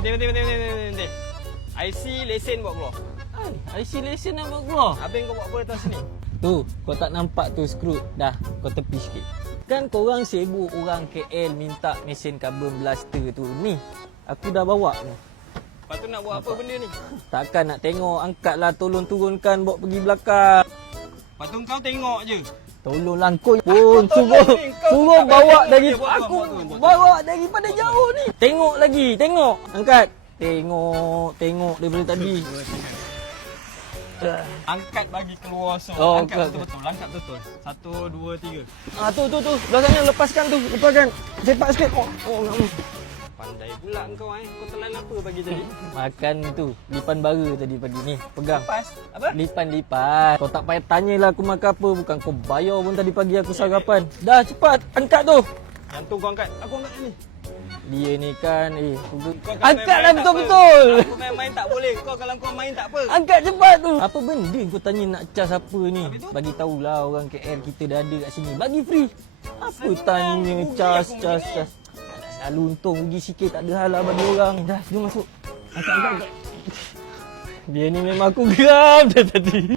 Penting. IC lesen buat keluar. IC lesen nak buat keluar. Abang kau buat apa atas sini? Tu, kau tak nampak tu skru. Dah, kau tepi sikit. Kan korang sibuk orang KL minta mesin carbon blaster tu. Ni, aku dah bawa ni. Lepas tu nak buat apa benda ni? Takkan nak tengok, angkatlah tolong turunkan, bawa pergi belakang. Lepas tu kau tengok je. Tolonglah kau pun suruh bawa dari aku bawa daripada jauh ni. Tengok lagi, tengok. Angkat. Tengok daripada tadi. Angkat bagi keluar so. Oh, angkat okay. betul-betul, angkat betul. 1 2 3. Tu. Belah sana lepaskan. Sepak sikit. Oh. Pandai pula kau Kau telan apa pagi tadi? Makan tu, lipan bara tadi pagi ni. Pegang. Lepas. Apa? Lipan. Kau tak payah tanyalah aku makan apa. Bukan kau bayar pun tadi pagi aku sarapan. Dah cepat, angkat tu. Yang tu kau angkat. Aku angkat ni. Dia ni kan Kau kalau angkatlah main-main tak betul-betul. apa. Aku main-main tak boleh. Kau kalau kau main tak apa. Angkat cepat tu. Apa benda kau tanya nak cas apa ni? Habis tu? Bagi tahulah orang KL kita dah ada kat sini. Bagi free. Apa Senang tanya rugi cas. aku ni. Selalu untung rugi sikit tak ada hal lah bagi orang. Dah, jom masuk. Angkat. Dia ni memang aku geram dah tadi.